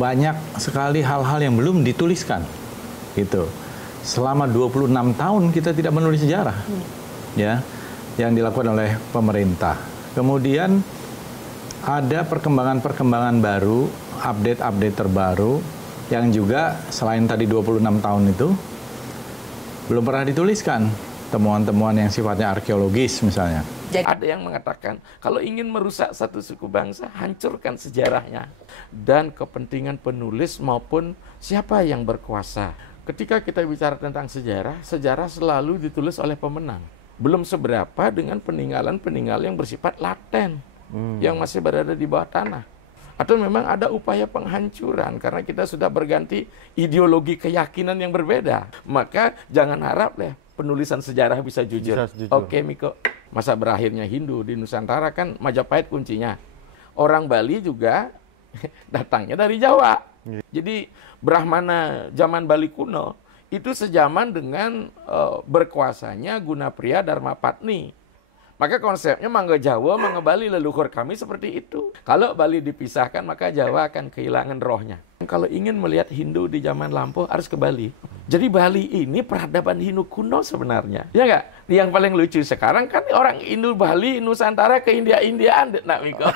banyak sekali hal-hal yang belum dituliskan. Gitu. Selama 26 tahun kita tidak menulis sejarah. Ya, yang dilakukan oleh pemerintah. Kemudian ada perkembangan-perkembangan baru, update-update terbaru yang juga selain tadi 26 tahun itu belum pernah dituliskan. Temuan-temuan yang sifatnya arkeologis misalnya. Jadi ada yang mengatakan kalau ingin merusak satu suku bangsa, hancurkan sejarahnya. Dan kepentingan penulis maupun siapa yang berkuasa. Ketika kita bicara tentang sejarah, sejarah selalu ditulis oleh pemenang. Belum seberapa dengan peninggalan-peninggalan yang bersifat laten, yang masih berada di bawah tanah. Atau memang ada upaya penghancuran karena kita sudah berganti ideologi keyakinan yang berbeda. Maka jangan harap deh penulisan sejarah bisa jujur. Oke Miko, masa berakhirnya Hindu di Nusantara kan Majapahit kuncinya. Orang Bali juga datangnya dari Jawa. Jadi Brahmana zaman Bali kuno itu sejaman dengan berkuasanya Gunapria Dharmapatni. Maka konsepnya Mangga Jawa, Mangga Bali, leluhur kami seperti itu. Kalau Bali dipisahkan, maka Jawa akan kehilangan rohnya. Kalau ingin melihat Hindu di zaman lampau, harus ke Bali. Jadi Bali ini peradaban Hindu kuno sebenarnya. Ya nggak? Yang paling lucu sekarang kan orang Hindu Bali, Nusantara ke India-Indiaan. Nak Miko.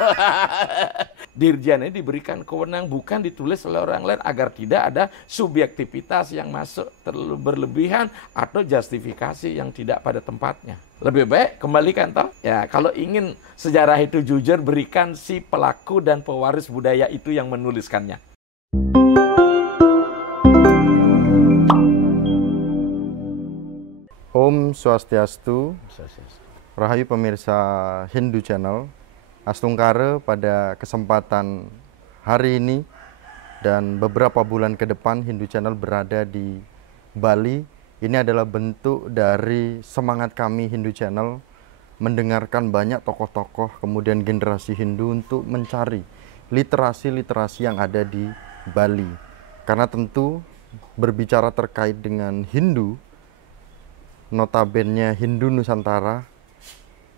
Dirjannya diberikan kewenangan bukan ditulis oleh orang lain agar tidak ada subjektivitas yang masuk terlalu berlebihan atau justifikasi yang tidak pada tempatnya. Lebih baik kembalikan toh. Ya, kalau ingin sejarah itu jujur, berikan si pelaku dan pewaris budaya itu yang menuliskannya. Om Swastiastu, Rahayu pemirsa Hindu Channel. Astungkara pada kesempatan hari ini dan beberapa bulan ke depan Hindu Channel berada di Bali. Ini adalah bentuk dari semangat kami Hindu Channel mendengarkan banyak tokoh-tokoh kemudian generasi Hindu untuk mencari literasi-literasi yang ada di Bali. Karena tentu berbicara terkait dengan Hindu, notabene Hindu Nusantara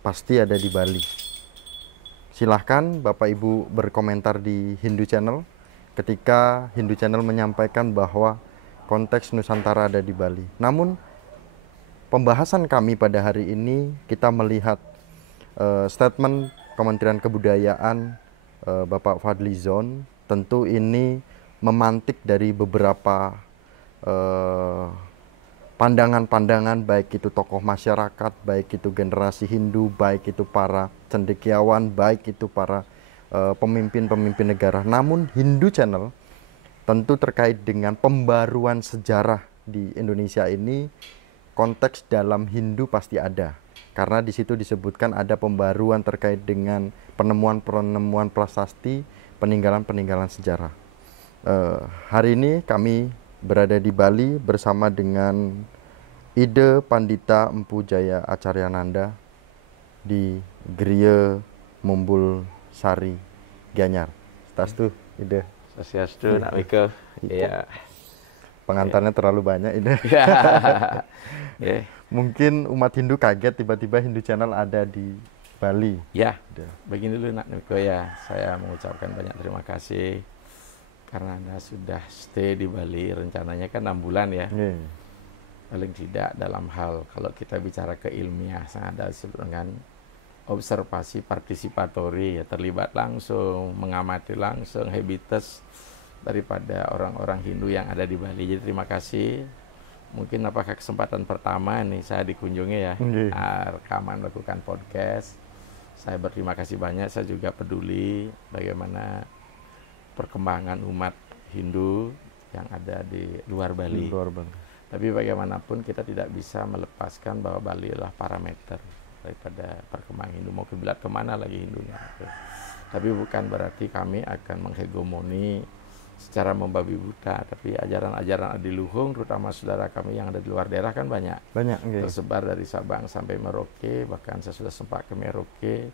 pasti ada di Bali. Silahkan Bapak Ibu berkomentar di Hindu Channel ketika Hindu Channel menyampaikan bahwa konteks Nusantara ada di Bali. Namun pembahasan kami pada hari ini kita melihat statement Kementerian Kebudayaan Bapak Fadlizon. Tentu ini memantik dari beberapa pandangan-pandangan, baik itu tokoh masyarakat, baik itu generasi Hindu, baik itu para cendekiawan, baik itu para pemimpin-pemimpin negara. Namun Hindu Channel tentu terkait dengan pembaruan sejarah di Indonesia ini, konteks dalam Hindu pasti ada. Karena di situ disebutkan ada pembaruan terkait dengan penemuan-penemuan prasasti, peninggalan-peninggalan sejarah. Hari ini kami berada di Bali bersama dengan Ida Pandita Empu Jaya Acaryananda di Griya Mumbul Sari, Gianyar. Swastiastu, Ida. Swastiastu, Nak Miko. Iya. Pengantarnya terlalu banyak, Ida. Yeah. Mungkin umat Hindu kaget tiba-tiba Hindu Channel ada di Bali. Ya, begini dulu Nak Miko ya. Saya mengucapkan banyak terima kasih karena Anda sudah stay di Bali, rencananya kan 6 bulan ya. Paling tidak dalam hal, kalau kita bicara keilmiah, ada dengan observasi partisipatori, ya, terlibat langsung, mengamati langsung habitus daripada orang-orang Hindu yang ada di Bali. Jadi terima kasih. Mungkin apakah kesempatan pertama nih saya dikunjungi ya, rekaman melakukan podcast. Saya berterima kasih banyak, saya juga peduli bagaimana perkembangan umat Hindu yang ada di luar Bali. Tapi bagaimanapun kita tidak bisa melepaskan bahwa Bali adalah parameter daripada perkembangan Hindu. Mau kiblat kemana lagi Hindunya. Tapi bukan berarti kami akan menghegemoni secara membabi buta. Tapi ajaran-ajaran adiluhung, terutama saudara kami yang ada di luar daerah kan banyak. Tersebar dari Sabang sampai Merauke, bahkan saya sudah sempat ke Merauke.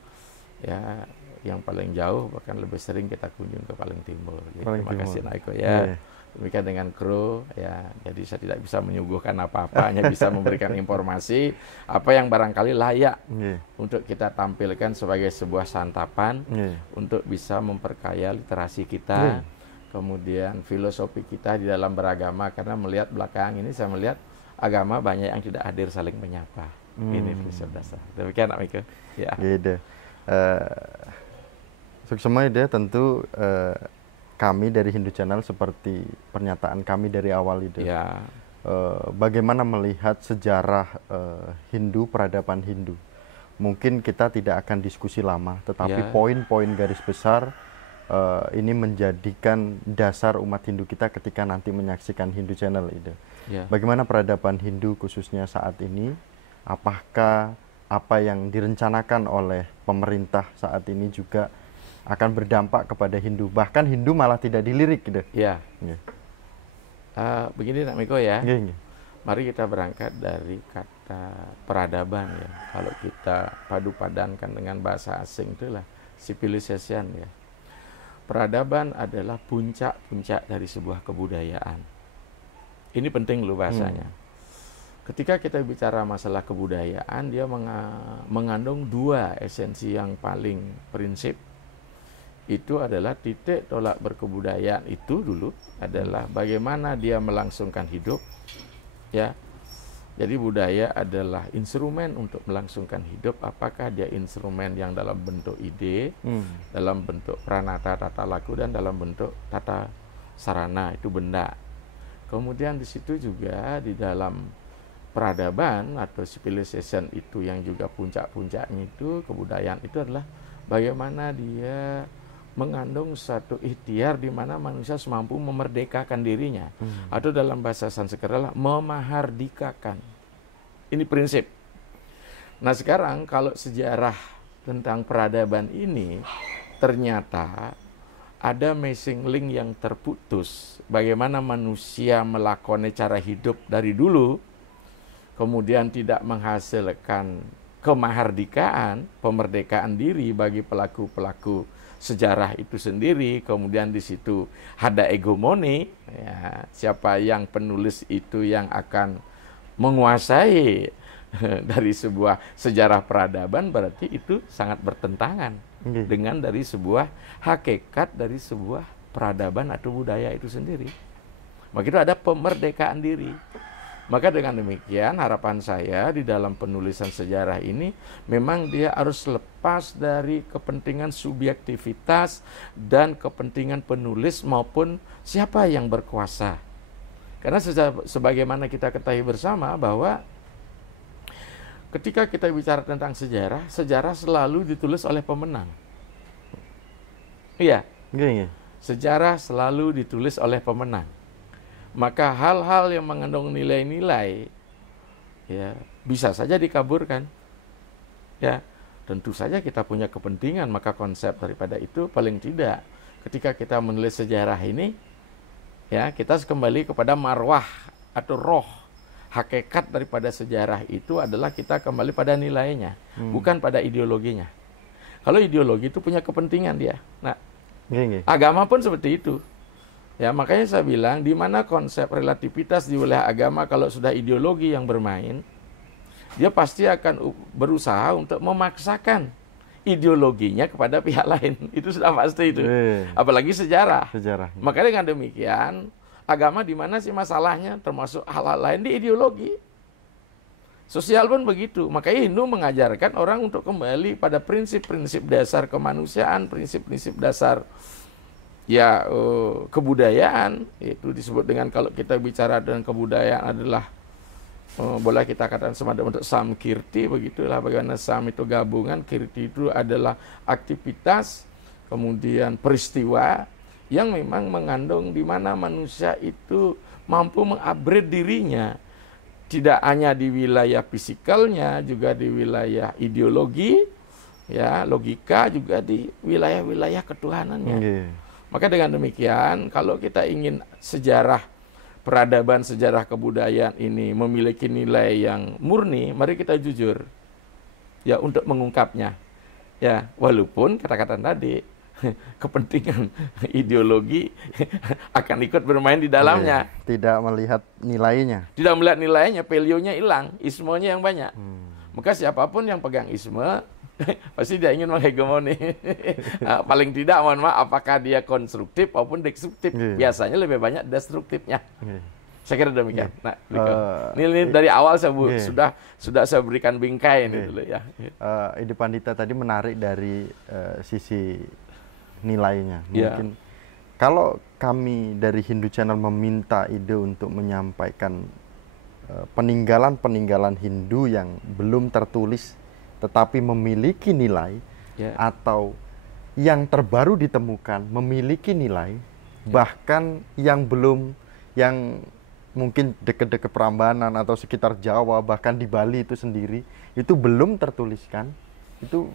Ya, yang paling jauh bahkan lebih sering kita kunjung ke paling timur. Terima kasih Naiko ya. Demikian dengan kru ya. Jadi saya tidak bisa menyuguhkan apa-apa, hanya bisa memberikan informasi apa yang barangkali layak untuk kita tampilkan sebagai sebuah santapan untuk bisa memperkaya literasi kita kemudian filosofi kita di dalam beragama, karena melihat belakang ini saya melihat agama banyak yang tidak hadir saling menyapa. Ini prinsip dasar. Demikian Pak Miko. Ya. Gitu. Suksema ide tentu kami dari Hindu Channel seperti pernyataan kami dari awal itu. Ya. Bagaimana melihat sejarah Hindu, peradaban Hindu. Mungkin kita tidak akan diskusi lama, tetapi poin-poin garis besar ini menjadikan dasar umat Hindu kita ketika nanti menyaksikan Hindu Channel itu. Bagaimana peradaban Hindu khususnya saat ini? Apakah apa yang direncanakan oleh pemerintah saat ini juga akan berdampak kepada Hindu? Bahkan Hindu malah tidak dilirik gitu. Ya. Begini Nak Miko ya. Mari kita berangkat dari kata peradaban ya. Kalau kita padu padankan dengan bahasa asing itulah civilization ya. Peradaban adalah puncak-puncak dari sebuah kebudayaan. Ini penting loh bahasanya. Ketika kita bicara masalah kebudayaan, dia mengandung dua esensi yang paling prinsip. Itu adalah titik tolak berkebudayaan itu dulu adalah bagaimana dia melangsungkan hidup. Ya. Jadi budaya adalah instrumen untuk melangsungkan hidup. Apakah dia instrumen yang dalam bentuk ide, dalam bentuk pranata, tata laku, dan dalam bentuk tata sarana, itu benda. Kemudian di situ juga di dalam peradaban atau civilization itu yang juga puncak-puncaknya itu, kebudayaan itu adalah bagaimana dia mengandung satu ikhtiar di mana manusia semampu memerdekakan dirinya. Atau dalam bahasa Sansekerta adalah memahardikakan. Ini prinsip. Nah sekarang kalau sejarah tentang peradaban ini ternyata ada missing link yang terputus. Bagaimana manusia melakoni cara hidup dari dulu, kemudian tidak menghasilkan kemahardikaan, pemerdekaan diri bagi pelaku-pelaku sejarah itu sendiri. Kemudian di situ ada hegemoni, ya, siapa yang penulis itu yang akan menguasai dari sebuah sejarah peradaban, berarti itu sangat bertentangan dengan dari sebuah hakikat dari sebuah peradaban atau budaya itu sendiri. Maka itu ada pemerdekaan diri. Maka dengan demikian harapan saya di dalam penulisan sejarah ini memang dia harus lepas dari kepentingan subjektivitas dan kepentingan penulis maupun siapa yang berkuasa. Karena sebagaimana kita ketahui bersama bahwa ketika kita bicara tentang sejarah, sejarah selalu ditulis oleh pemenang. Iya. Sejarah selalu ditulis oleh pemenang. Maka hal-hal yang mengandung nilai-nilai ya bisa saja dikaburkan. Ya, tentu saja kita punya kepentingan, maka konsep daripada itu paling tidak ketika kita menulis sejarah ini ya, kita kembali kepada marwah atau roh. Hakikat daripada sejarah itu adalah kita kembali pada nilainya, bukan pada ideologinya. Kalau ideologi itu punya kepentingan dia. Nah, agama pun seperti itu. Ya, makanya saya bilang di mana konsep relativitas di wilayah agama kalau sudah ideologi yang bermain, dia pasti akan berusaha untuk memaksakan ideologinya kepada pihak lain. Itu sudah pasti itu. Apalagi sejarah. Makanya dengan demikian, agama di mana sih masalahnya, termasuk hal-hal lain di ideologi. Sosial pun begitu. Makanya Hindu mengajarkan orang untuk kembali pada prinsip-prinsip dasar kemanusiaan, prinsip-prinsip dasar ya kebudayaan. Itu disebut dengan, kalau kita bicara dengan kebudayaan adalah boleh kita katakan semacam untuk samkirti, begitulah bagaimana sam itu gabungan, kirti itu adalah aktivitas, kemudian peristiwa yang memang mengandung di mana manusia itu mampu mengupgrade dirinya, tidak hanya di wilayah fisikalnya, juga di wilayah ideologi, ya logika, juga di wilayah-wilayah ketuhanannya. Maka dengan demikian, kalau kita ingin sejarah peradaban, sejarah kebudayaan ini memiliki nilai yang murni, mari kita jujur ya untuk mengungkapnya. Ya, walaupun kata-kata tadi kepentingan ideologi akan ikut bermain di dalamnya. Tidak melihat nilainya. Tidak melihat nilainya, value-nya hilang, ismenya yang banyak. Maka siapapun yang pegang isme, Pasti dia ingin menghegemoni. Paling tidak, mohon maaf, apakah dia konstruktif maupun destruktif? Biasanya lebih banyak destruktifnya. Saya kira demikian. Nah, ini dari awal sudah saya berikan bingkai ini dulu ya. Ide Pandita tadi menarik dari sisi nilainya. Mungkin kalau kami dari Hindu Channel meminta ide untuk menyampaikan peninggalan-peninggalan Hindu yang belum tertulis tetapi memiliki nilai, atau yang terbaru ditemukan memiliki nilai, bahkan yang belum, yang mungkin dekat-dekat Prambanan atau sekitar Jawa, bahkan di Bali itu sendiri, itu belum tertuliskan, itu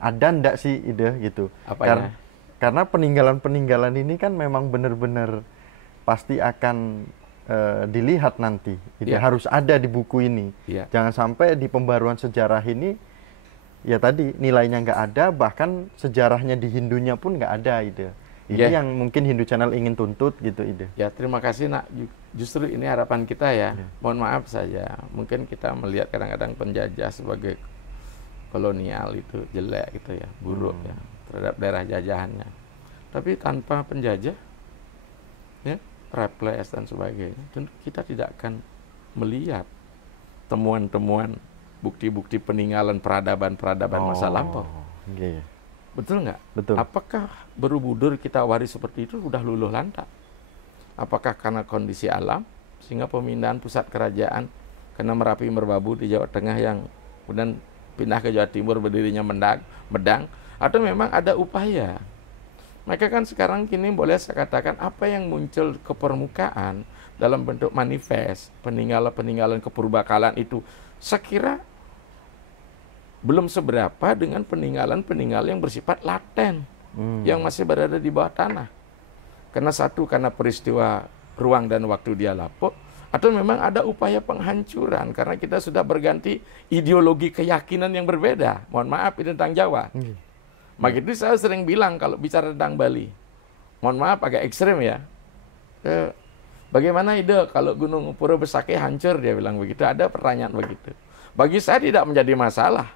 ada ndak sih ide gitu? Karena peninggalan-peninggalan ini kan memang benar-benar pasti akan dilihat nanti, harus ada di buku ini. Jangan sampai di pembaruan sejarah ini, ya tadi nilainya nggak ada, bahkan sejarahnya di Hindunya pun nggak ada ide. Ini yang mungkin Hindu Channel ingin tuntut gitu ide. Ya, terima kasih nak. Justru ini harapan kita ya. Mohon maaf saja, mungkin kita melihat kadang-kadang penjajah sebagai kolonial itu jelek gitu ya, buruk ya terhadap daerah jajahannya. Tapi tanpa penjajah, ya, Raffles dan sebagainya, tentu kita tidak akan melihat temuan-temuan, bukti-bukti peninggalan peradaban-peradaban masa lampau. Betul nggak? Betul. Apakah Borobudur kita waris seperti itu sudah luluh lantak? Apakah karena kondisi alam sehingga pemindahan pusat kerajaan karena Merapi Merbabu di Jawa Tengah yang kemudian pindah ke Jawa Timur berdirinya Medang, atau memang ada upaya? Maka kan sekarang kini boleh saya katakan apa yang muncul ke permukaan dalam bentuk manifest peninggalan-peninggalan kepurbakalan itu, saya kira belum seberapa dengan peninggalan-peninggalan yang bersifat laten, yang masih berada di bawah tanah. Karena peristiwa ruang dan waktu dia lapuk, atau memang ada upaya penghancuran karena kita sudah berganti ideologi keyakinan yang berbeda. Mohon maaf, itu tentang Jawa. Maka itu saya sering bilang kalau bicara tentang Bali, mohon maaf agak ekstrem ya. Bagaimana ide kalau Gunung Pura Besakih hancur, dia bilang begitu. Ada pertanyaan begitu. Bagi saya tidak menjadi masalah.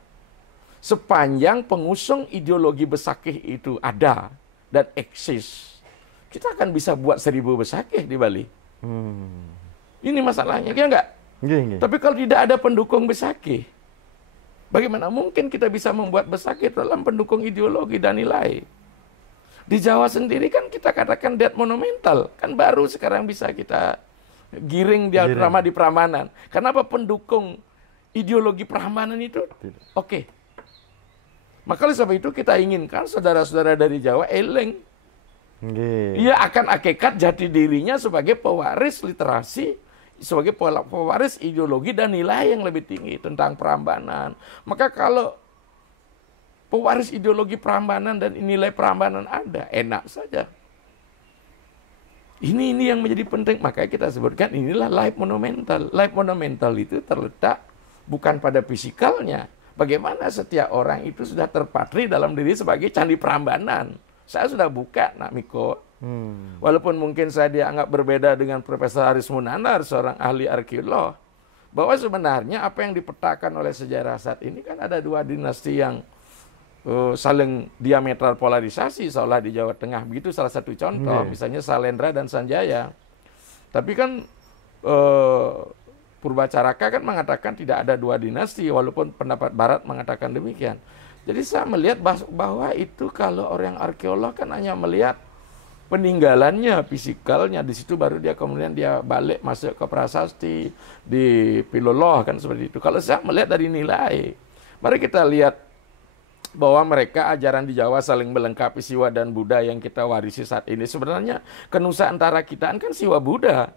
Sepanjang pengusung ideologi Besakih itu ada dan eksis, kita akan bisa buat 1000 Besakih di Bali. Ini masalahnya, ya enggak? Tapi kalau tidak ada pendukung Besakih, bagaimana mungkin kita bisa membuat Besakih dalam pendukung ideologi dan nilai? Di Jawa sendiri kan kita katakan dead monumental, kan baru sekarang bisa kita giring dia drama di Prambanan. Kenapa pendukung ideologi Prambanan itu? Oke. Maka oleh sebab itu kita inginkan saudara-saudara dari Jawa eling. Ia akan hakikat jati dirinya sebagai pewaris literasi, sebagai pewaris ideologi dan nilai yang lebih tinggi tentang Prambanan. Maka kalau pewaris ideologi Prambanan dan nilai Prambanan ada, enak saja. Ini yang menjadi penting, makanya kita sebutkan inilah life monumental. Life monumental itu terletak bukan pada fisikalnya. Bagaimana setiap orang itu sudah terpatri dalam diri sebagai candi Prambanan. Saya sudah buka, Nak Miko. Walaupun mungkin saya dianggap berbeda dengan Profesor Haris Munandar, seorang ahli arkeolog, bahwa sebenarnya apa yang dipetakan oleh sejarah saat ini kan ada 2 dinasti yang saling diametral polarisasi seolah di Jawa Tengah. Begitu salah satu contoh, misalnya Salendra dan Sanjaya. Tapi kan Purbacaraka kan mengatakan tidak ada 2 dinasti, walaupun pendapat Barat mengatakan demikian. Jadi saya melihat bahwa itu kalau orang arkeolog kan hanya melihat peninggalannya, fisikalnya, di situ baru dia kemudian dia balik masuk ke prasasti, di Piloloh kan seperti itu. Kalau saya melihat dari nilai, mari kita lihat bahwa mereka ajaran di Jawa saling melengkapi Siwa dan Buddha yang kita warisi saat ini. Sebenarnya Kenusantara kita kan Siwa Buddha.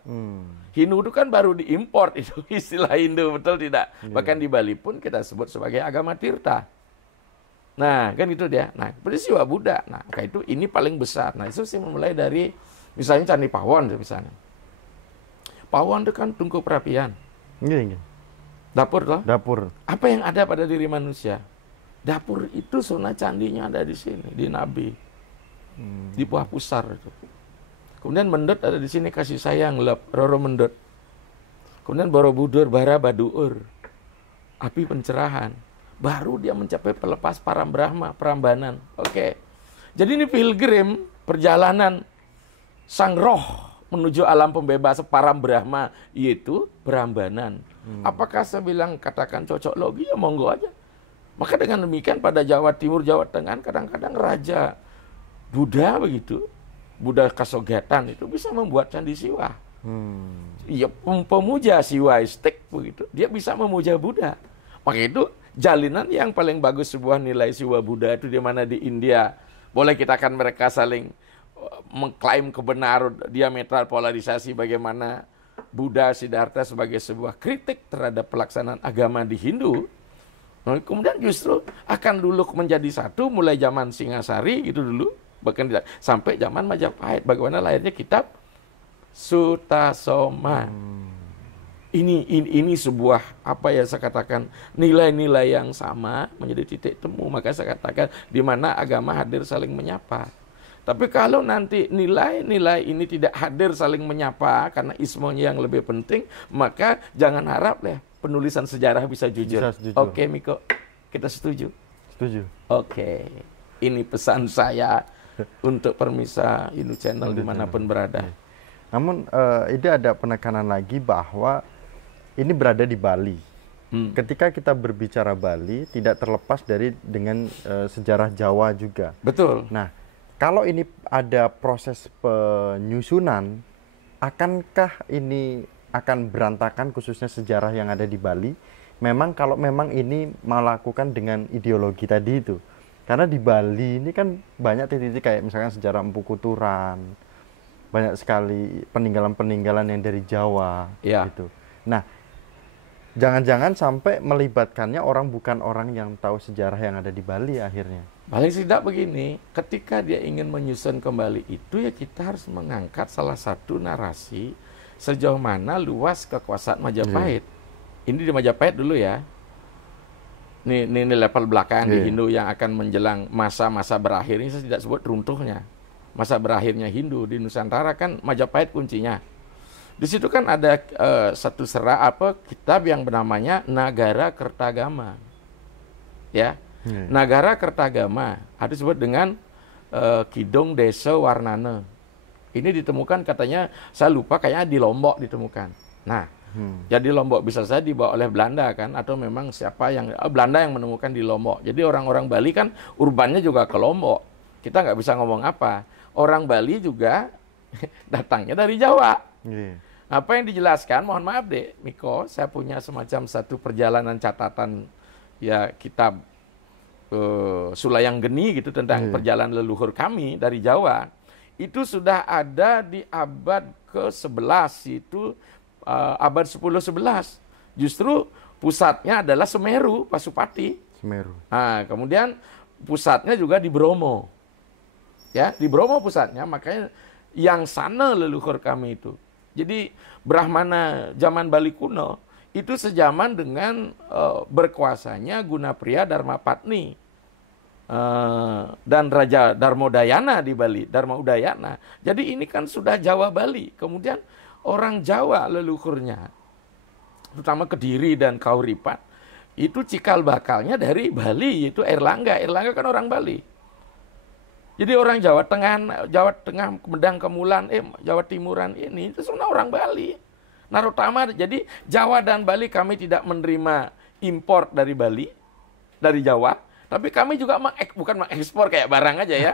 Hindu itu kan baru diimport itu istilah Hindu, betul tidak? Bahkan di Bali pun kita sebut sebagai agama Tirta. Nah, kan itu dia. Nah, berarti Siwa Buddha. Nah, maka itu ini paling besar. Nah, itu sih memulai dari misalnya Candi Pawon misalnya. Pawon itu kan tungku perapian. Dapur loh. Dapur. Apa yang ada pada diri manusia? Dapur itu zona candinya ada di sini, di Nabi. Di Puah Pusar itu. Kemudian Mendut ada di sini, kasih sayang, Roro Mendut. Kemudian Borobudur, Bara Baduur. Api pencerahan. baru dia mencapai pelepas Parambrahma, Prambanan. Oke. Jadi ini pilgrim, perjalanan sang roh menuju alam pembebasan Parambrahma, yaitu Prambanan. Apakah saya bilang katakan cocok logi? Ya monggo aja. Maka dengan demikian pada Jawa Timur, Jawa Tengah kadang-kadang raja Buddha begitu, Buddha Kasogatan itu bisa membuat candi siwa. Iya, pemuja siwaistik begitu, dia bisa memuja Buddha. Maka itu jalinan yang paling bagus sebuah nilai siwa Buddha itu di mana di India. Boleh kita akan mereka saling mengklaim kebenaran diametral polarisasi bagaimana Buddha Siddhartha sebagai sebuah kritik terhadap pelaksanaan agama di Hindu. Nah, kemudian justru akan dulu menjadi satu mulai zaman Singasari gitu dulu, bahkan sampai zaman Majapahit. Bagaimana lahirnya kitab Sutasoma. Ini sebuah apa ya saya katakan nilai-nilai yang sama menjadi titik temu. Maka saya katakan di mana agama hadir saling menyapa. Tapi kalau nanti nilai-nilai ini tidak hadir saling menyapa karena ismonya yang lebih penting, maka jangan harap deh penulisan sejarah bisa jujur. Oke, Miko, kita setuju. Setuju. Oke, ini pesan saya untuk Permisa Hindu Channel dimanapun berada. Namun ini ada penekanan lagi bahwa ini berada di Bali. Ketika kita berbicara Bali, tidak terlepas dengan sejarah Jawa juga. Betul. Nah, kalau ini ada proses penyusunan, akankah ini akan berantakan khususnya sejarah yang ada di Bali? Kalau memang ini melakukan dengan ideologi tadi itu. Karena di Bali ini kan banyak titik-titik kayak misalkan sejarah Empu Kuturan, banyak sekali peninggalan-peninggalan yang dari Jawa, gitu. Nah, jangan-jangan sampai melibatkannya bukan orang yang tahu sejarah yang ada di Bali akhirnya. Paling tidak begini, ketika dia ingin menyusun kembali itu ya kita harus mengangkat salah satu narasi sejauh mana luas kekuasaan Majapahit. Ini di Majapahit dulu ya. Ini level belakang di Hindu yang akan menjelang masa-masa berakhir. Ini saya tidak sebut runtuhnya. Masa berakhirnya Hindu di Nusantara kan Majapahit kuncinya. Di situ kan ada satu kitab yang bernamanya Nagara Kertagama. Ya. Nagara Kertagama ada disebut dengan Kidung Desa Warnana. Ini ditemukan katanya, saya lupa kayaknya di Lombok ditemukan. Nah, jadi Lombok bisa saja dibawa oleh Belanda kan, atau memang Belanda yang menemukan di Lombok. Jadi orang-orang Bali kan urbannya juga ke Lombok. Kita nggak bisa ngomong apa. Orang Bali juga datangnya dari Jawa. Apa yang dijelaskan, mohon maaf deh, Miko, saya punya semacam satu perjalanan catatan ya kitab Sulayang Geni gitu tentang perjalanan leluhur kami dari Jawa. Itu sudah ada di abad ke-11, itu abad 10-11. Justru pusatnya adalah Semeru, Pasupati. Semeru. Nah, kemudian pusatnya juga di Bromo. Ya, di Bromo pusatnya, makanya yang sana leluhur kami itu. Jadi Brahmana zaman Bali kuno itu sejaman dengan berkuasanya Gunapriya Dharmapatni dan Raja Darmodayana di Bali, Dharma Udayana. Jadi ini kan sudah Jawa Bali. Kemudian orang Jawa leluhurnya, terutama Kediri dan Kauripan, itu cikal bakalnya dari Bali, yaitu Erlangga. Erlangga kan orang Bali. Jadi orang Jawa Tengah, Medang Kemulan, Jawa Timuran ini itu semua orang Bali. Narotama, jadi Jawa dan Bali kami tidak menerima impor dari Bali, dari Jawa, tapi kami juga bukan mengekspor kayak barang aja ya.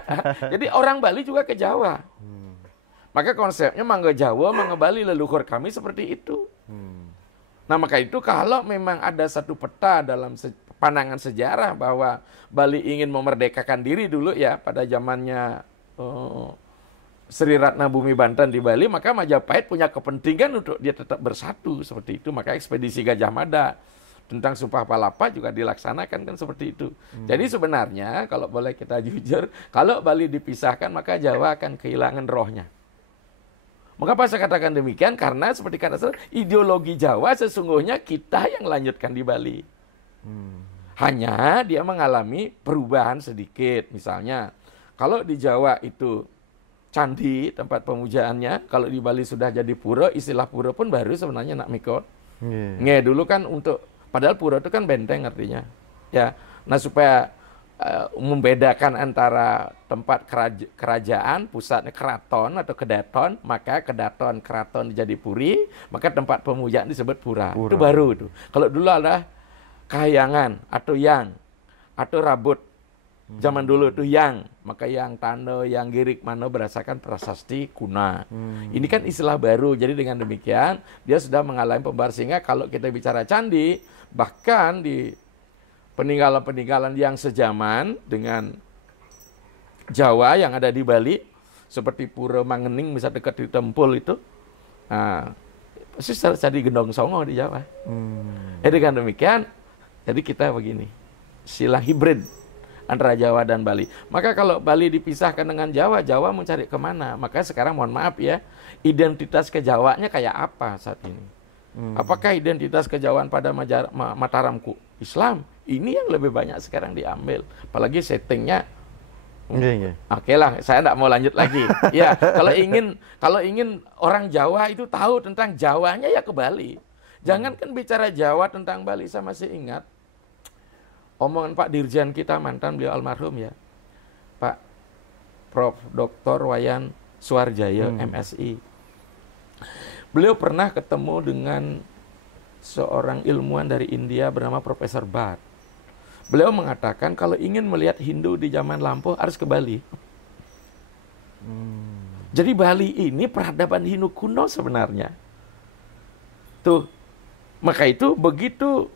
Jadi orang Bali juga ke Jawa. Maka konsepnya mangga Jawa, mangga Bali, leluhur kami seperti itu. Nah maka itu kalau memang ada satu peta dalam pandangan sejarah bahwa Bali ingin memerdekakan diri dulu ya pada zamannya Sri Ratna Bumi Banten di Bali, maka Majapahit punya kepentingan untuk dia tetap bersatu seperti itu. Maka ekspedisi Gajah Mada tentang Sumpah Palapa juga dilaksanakan kan seperti itu. Jadi sebenarnya kalau boleh kita jujur, kalau Bali dipisahkan maka Jawa akan kehilangan rohnya. Mengapa saya katakan demikian? Karena seperti kata saya, ideologi Jawa sesungguhnya kita yang lanjutkan di Bali. Hanya dia mengalami perubahan sedikit. Misalnya, kalau di Jawa itu candi tempat pemujaannya, kalau di Bali sudah jadi pura, istilah pura pun baru sebenarnya nak Miko. Dulu kan padahal pura itu kan benteng artinya. Ya, nah supaya membedakan antara tempat kerajaan, pusatnya keraton atau kedaton, maka kedaton keraton jadi puri, maka tempat pemujaan disebut pura. Itu baru itu. Kalau dulu ada kahyangan atau yang atau rabut. Zaman dulu itu yang, maka yang tano, yang girik mano berdasarkan prasasti kuna. Ini kan istilah baru, jadi dengan demikian dia sudah mengalami pembaharuan, sehingga kalau kita bicara candi, bahkan di peninggalan-peninggalan yang sejaman dengan Jawa yang ada di Bali, seperti Pura Mangening, bisa dekat di Tempul itu, pasti jadi Gendong Songo di Jawa. Dengan demikian, jadi kita begini, sila hibrid antara Jawa dan Bali. Maka kalau Bali dipisahkan dengan Jawa, Jawa mencari kemana? Maka sekarang mohon maaf ya, identitas kejawanya kayak apa saat ini? Apakah identitas kejawaan pada Mataramku Islam? Ini yang lebih banyak sekarang diambil. Apalagi settingnya. Oke lah, saya tidak mau lanjut lagi. Ya, kalau ingin orang Jawa itu tahu tentang Jawanya ya ke Bali. Jangankan bicara Jawa tentang Bali, saya masih ingat omongan Pak Dirjen kita mantan, beliau almarhum ya, Pak Prof. Dr. Wayan Suwarjaya, MSI. Beliau pernah ketemu dengan seorang ilmuwan dari India bernama Profesor Bhatt. Beliau mengatakan kalau ingin melihat Hindu di zaman lampau harus ke Bali. Jadi Bali ini peradaban Hindu kuno sebenarnya. Tuh, maka itu begitu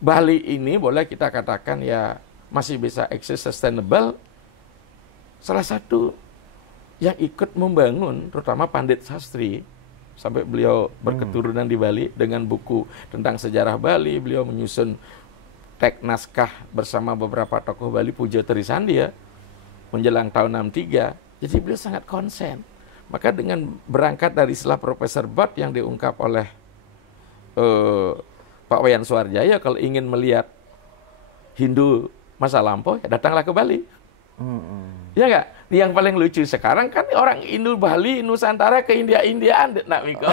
Bali ini boleh kita katakan ya masih bisa eksis sustainable. Salah satu yang ikut membangun, terutama Pandit Sastri, sampai beliau berketurunan di Bali dengan buku tentang sejarah Bali, beliau menyusun teks naskah bersama beberapa tokoh Bali, Pujo Trisandi ya, menjelang tahun 63. Jadi beliau sangat konsen. Maka dengan berangkat dari istilah Profesor Bhatt yang diungkap oleh Pak Wayan Suwarjaya, kalau ingin melihat Hindu masa lampau, ya datanglah ke Bali. Ya enggak? Yang paling lucu sekarang kan orang Hindu Bali, Nusantara ke India-Indiaan, nak Miko.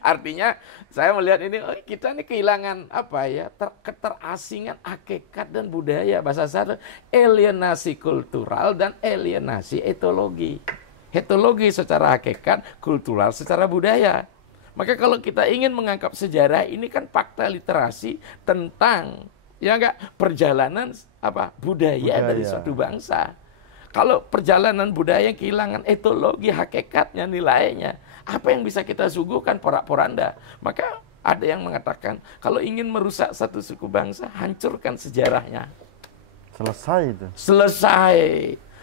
Artinya saya melihat ini, kita ini kehilangan apa ya? Keterasingan hakikat dan budaya. Bahasa saya alienasi kultural dan alienasi etologi. Etologi secara hakikat, kultural secara budaya. Maka kalau kita ingin mengangkat sejarah ini kan fakta literasi tentang ya enggak perjalanan apa budaya dari suatu bangsa. Kalau perjalanan budaya kehilangan etologi hakikatnya, nilainya, apa yang bisa kita suguhkan porak-poranda? Maka ada yang mengatakan kalau ingin merusak satu suku bangsa, hancurkan sejarahnya. Selesai itu. Selesai.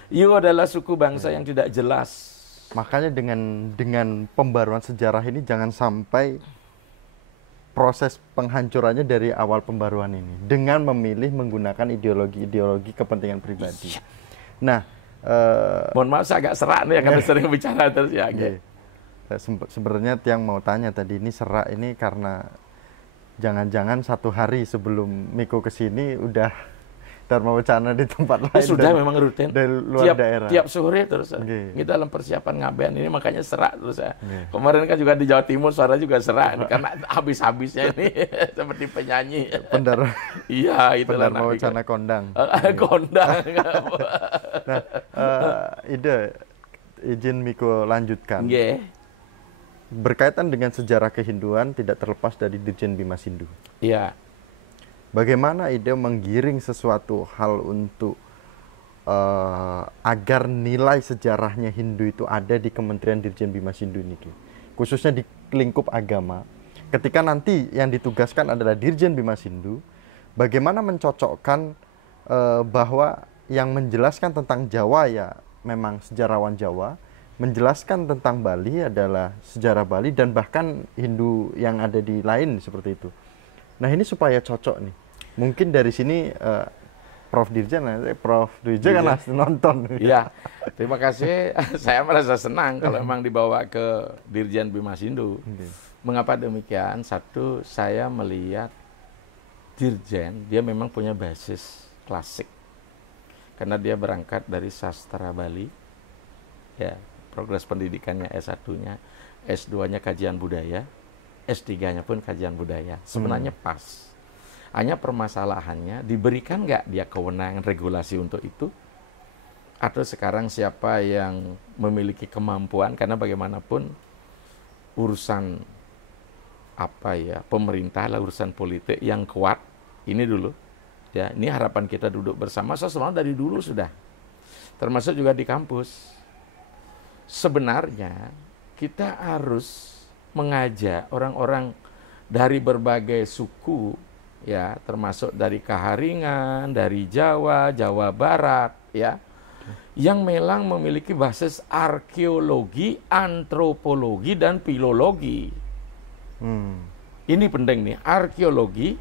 You adalah suku bangsa yang tidak jelas. Makanya dengan pembaruan sejarah ini jangan sampai proses penghancurannya dari awal pembaruan ini dengan memilih menggunakan ideologi kepentingan pribadi. Nah, mohon maaf saya agak serak nih karena sering bicara terus ya. Sebenarnya yang mau tanya tadi ini serak ini karena jangan-jangan satu hari sebelum Miko kesini udah Dharma Wacana di tempat lain. Sudah memang rutin dari luar daerah. Tiap sore terus. Kita dalam persiapan ngaben ini makanya serak terus ya. Kemarin kan juga di Jawa Timur suara juga serak karena habis-habisnya ini seperti penyanyi. Iya, itulah Dharma Wacana kondang. Kondang. Nah, izin Miko lanjutkan. Berkaitan dengan sejarah kehinduan tidak terlepas dari Dirjen Bimas Hindu. Iya. Bagaimana ide menggiring sesuatu hal untuk agar nilai sejarahnya Hindu itu ada di Kementerian Dirjen Bimas Hindu ini, khususnya di lingkup agama. Ketika nanti yang ditugaskan adalah Dirjen Bimas Hindu, bagaimana mencocokkan bahwa yang menjelaskan tentang Jawa ya memang sejarawan Jawa, menjelaskan tentang Bali adalah sejarah Bali dan bahkan Hindu yang ada di lain seperti itu. Nah ini supaya cocok nih. Mungkin dari sini Prof. Dirjen kan harus nonton. Iya, terima kasih. Saya merasa senang kalau memang dibawa ke Dirjen Bimas Hindu. Mengapa demikian? Satu, saya melihat Dirjen, dia memang punya basis klasik. Karena dia berangkat dari sastra Bali. Ya, progres pendidikannya S1-nya, S2-nya kajian budaya. S3-nya pun kajian budaya. Sebenarnya pas. Hanya permasalahannya, diberikan nggak dia kewenangan regulasi untuk itu? Atau sekarang siapa yang memiliki kemampuan, karena bagaimanapun urusan pemerintah lah, urusan politik yang kuat ini dulu. Ya, ini harapan kita duduk bersama, sebenarnya dari dulu sudah. Termasuk juga di kampus. Sebenarnya kita harus mengajak orang-orang dari berbagai suku, ya, termasuk dari Kaharingan, dari Jawa, Jawa Barat, ya, yang memang memiliki basis arkeologi, antropologi, dan filologi. Ini penting nih, arkeologi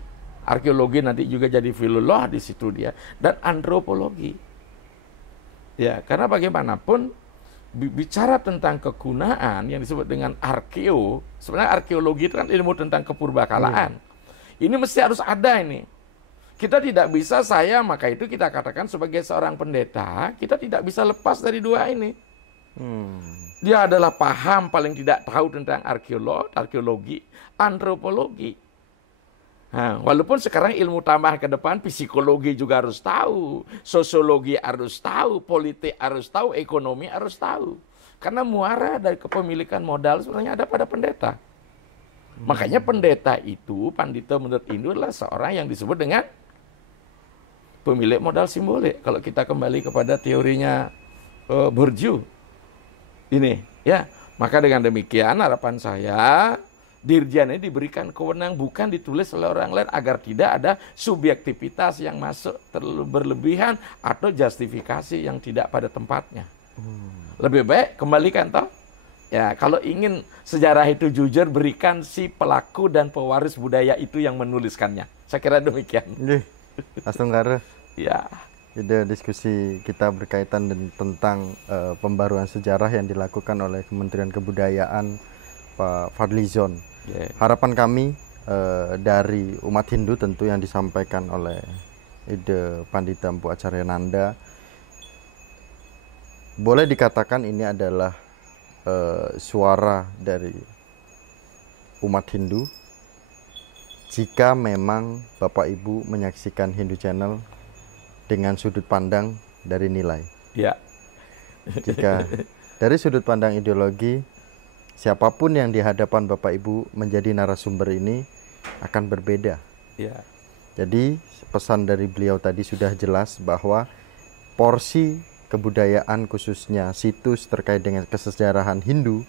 nanti juga jadi filolog di situ dia, dan antropologi. Ya, karena bagaimanapun bicara tentang kegunaan yang disebut dengan sebenarnya arkeologi itu kan ilmu tentang kepurbakalaan. Ini mesti harus ada ini. Kita tidak bisa, maka itu kita katakan sebagai seorang pendeta, kita tidak bisa lepas dari dua ini. Dia adalah paham paling tidak tahu tentang arkeologi, antropologi. Nah, walaupun sekarang ilmu tambah ke depan, psikologi juga harus tahu, sosiologi harus tahu, politik harus tahu, ekonomi harus tahu. Karena muara dari kepemilikan modal sebenarnya ada pada pendeta. Makanya pendeta itu, pandita menurut Hindu adalah seorang yang disebut dengan pemilik modal simbolik. Kalau kita kembali kepada teorinya Bourdieu, ini, ya, maka dengan demikian harapan saya, dirjen ini diberikan kewenangan, bukan ditulis oleh orang lain, agar tidak ada subjektivitas yang masuk terlalu berlebihan atau justifikasi yang tidak pada tempatnya. Lebih baik kembalikan toh. Ya, kalau ingin sejarah itu jujur, berikan si pelaku dan pewaris budaya itu yang menuliskannya. Saya kira demikian. Astenggara. Ya. Ide diskusi kita berkaitan tentang pembaruan sejarah yang dilakukan oleh Kementerian Kebudayaan Pak Fadlizon. Harapan kami dari umat Hindu tentu yang disampaikan oleh Ide Pandita Empu Acaryananda, boleh dikatakan ini adalah suara dari umat Hindu. Jika memang Bapak Ibu menyaksikan Hindu Channel dengan sudut pandang dari nilai. Ya. Jika dari sudut pandang ideologi, siapapun yang di hadapan Bapak Ibu menjadi narasumber ini akan berbeda. Ya. Jadi pesan dari beliau tadi sudah jelas bahwa porsi kebudayaan, khususnya situs terkait dengan kesejarahan Hindu,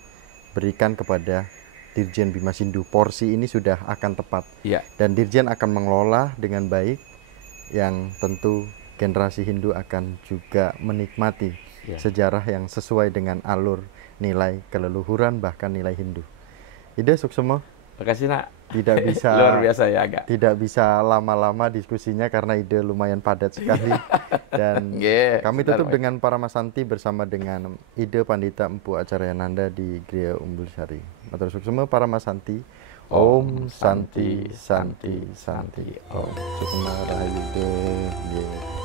berikan kepada Dirjen Bimas Hindu. Porsi ini sudah akan tepat. Ya. Dan Dirjen akan mengelola dengan baik, yang tentu generasi Hindu akan juga menikmati sejarah yang sesuai dengan alur nilai keleluhuran, bahkan nilai Hindu. Ide Suksemo. Makasih nak. Tidak bisa luar biasa ya agak. Tidak bisa lama-lama diskusinya karena ide lumayan padat sekali. Dan kami tutup dengan Paramasanti bersama dengan Ide Pandita Empu Acaryananda di Gria Umbulsari. Matur Suksemo Paramasanti. Om Santi Santi Santi. Om Sukma Rahayu.